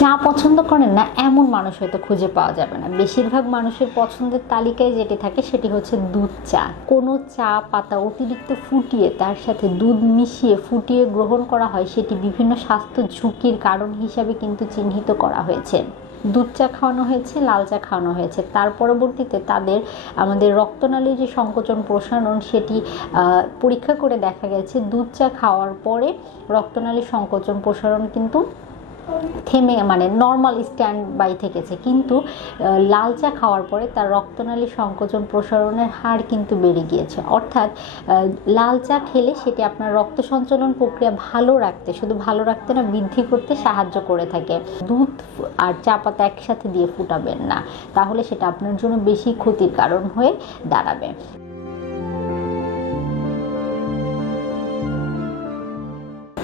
চা পছন্দ করেন না এমন মানুষ হয়তো খুঁজে পাওয়া যাবে না। বেশিরভাগ মানুষের পছন্দের তালিকায় যেটি থাকে সেটি হচ্ছে দুধ চা। কোনো চা পাতা অতিরিক্ত ফুটিয়ে তার সাথে দুধ মিশিয়ে ফুটিয়ে গ্রহণ করা হয়, সেটি বিভিন্ন স্বাস্থ্য ঝুঁকির কারণ হিসাবে কিন্তু চিহ্নিত করা হয়েছে। দুধ চা খাওয়ানো হয়েছে, লাল চা খাওয়ানো হয়েছে, তার পরবর্তীতে তাদের আমাদের রক্তনালীর যে সংকোচন প্রসারণ সেটি পরীক্ষা করে দেখা গেছে দুধ চা খাওয়ার পরে রক্তনালীর সংকোচন প্রসারণ কিন্তু থেমে নর্মাল স্ট্যান্ড বাই থেকেছে, কিন্তু লাল চা খাওয়ার পরে তার রক্তনালী সংকোচন প্রসারণের হার কিন্তু বেড়ে গিয়েছে। অর্থাৎ লাল চা খেলে সেটি আপনার রক্ত সঞ্চালন প্রক্রিয়া ভালো রাখতে, শুধু ভালো রাখতে না বৃদ্ধি করতে সাহায্য করে থাকে। দুধ আর চা পাতা একসাথে দিয়ে ফুটাবেন না, তাহলে সেটা আপনার জন্য বেশি ক্ষতির কারণ হয়ে দাঁড়াবে।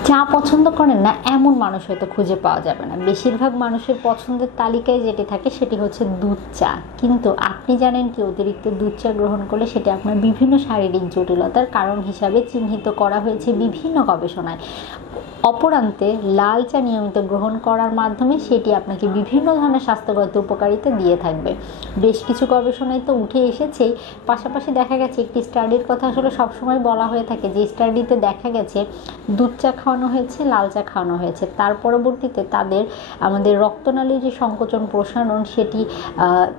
চা পছন্দ করেন না এমন মানুষ হয়তো খুঁজে পাওয়া যাবে না। বেশিরভাগ মানুষের পছন্দের তালিকায় যেটি থাকে সেটি হচ্ছে দুধ চা। কিন্তু আপনি জানেন কি, অতিরিক্ত দুধ চা গ্রহণ করলে সেটি আপনার বিভিন্ন শারীরিক জটিলতার কারণ হিসাবে চিহ্নিত করা হয়েছে বিভিন্ন গবেষণায়। অপরান্তে লাল চা নিয়মিত গ্রহণ করার মাধ্যমে সেটি আপনাকে বিভিন্ন ধরনের স্বাস্থ্যগত উপকারিতা দিয়ে থাকবে। বেশ কিছু গবেষণায় তো উঠে এসেছেই, পাশাপাশি দেখা গেছে একটি স্টাডির কথা আসলে সবসময় বলা হয়ে থাকে, যে স্টাডিতে দেখা গেছে দুধ চা খাওয়ানো হয়েছে, লাল চা খাওয়ানো হয়েছে, তার পরবর্তীতে তাদের আমাদের রক্তনালীর যে সংকোচন প্রসারণ সেটি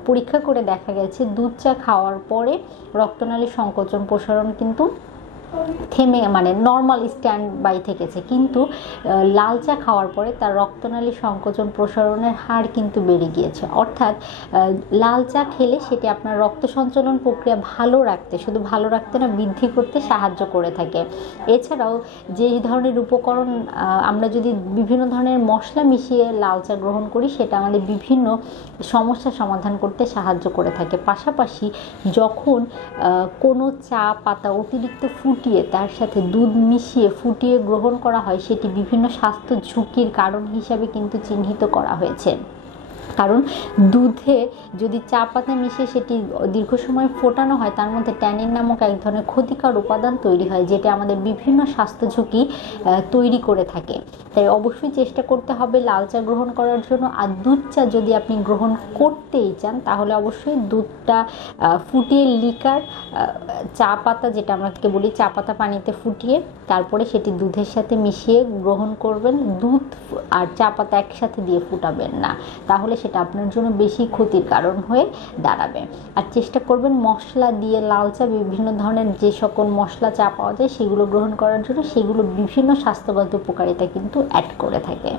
পরীক্ষা করে দেখা গেছে দুধ চা খাওয়ার পরে রক্তনালীর সংকোচন প্রসারণ কিন্তু থেমে নর্মাল স্ট্যান্ড বাই থেকেছে, কিন্তু লাল চা খাওয়ার পরে তার রক্তনালী সংকোচন প্রসারণের হার কিন্তু বেড়ে গিয়েছে। অর্থাৎ লাল চা খেলে সেটি আপনার রক্ত সঞ্চালন প্রক্রিয়া ভালো রাখতে, শুধু ভালো রাখতে না বৃদ্ধি করতে সাহায্য করে থাকে। এছাড়াও যে ধরনের উপকরণ আমরা যদি বিভিন্ন ধরনের মশলা মিশিয়ে লাল চা গ্রহণ করি, সেটা আমাদের বিভিন্ন সমস্যা সমাধান করতে সাহায্য করে থাকে। পাশাপাশি যখন কোনো চা পাতা অতিরিক্ত ফুটিয়ে তার সাথে দুধ মিশিয়ে ফুটিয়ে গ্রহণ করা হয়, সেটি বিভিন্ন স্বাস্থ্য ঝুঁকির কারণ হিসাবে কিন্তু চিহ্নিত করা হয়েছে। কারণ দুধে যদি চা পাতা মিশিয়ে সেটি দীর্ঘ সময় ফোটানো হয়, তার মধ্যে ট্যানিন নামক এক ধরনের ক্ষতিকর উপাদান তৈরি হয়, যেটা আমাদের বিভিন্ন স্বাস্থ্য ঝুঁকি তৈরি করে থাকে। তাই অবশ্যই চেষ্টা করতে হবে লাল চা গ্রহণ করার জন্য। আর দুধ চা যদি আপনি গ্রহণ করতেই চান, তাহলে অবশ্যই দুধটা ফুটিয়ে লিকার চা পাতা, যেটা আমাকে বলি চা পাতা পানিতে ফুটিয়ে তারপরে সেটি দুধের সাথে মিশিয়ে গ্রহণ করবেন। দুধ আর চা পাতা একসাথে দিয়ে ফুটাবেন না, তাহলে সেটা আপনার জন্য বেশি ক্ষতির কারণ হয়ে দাঁড়াবে। আর চেষ্টা করবেন মশলা দিয়ে লাল চা, বিভিন্ন ধরনের যে সকল মশলা চা পাওয়া যায় সেগুলো গ্রহণ করার জন্য, সেগুলো বিভিন্ন স্বাস্থ্যগত উপকারিতা কিন্তু অ্যাড করে থাকে।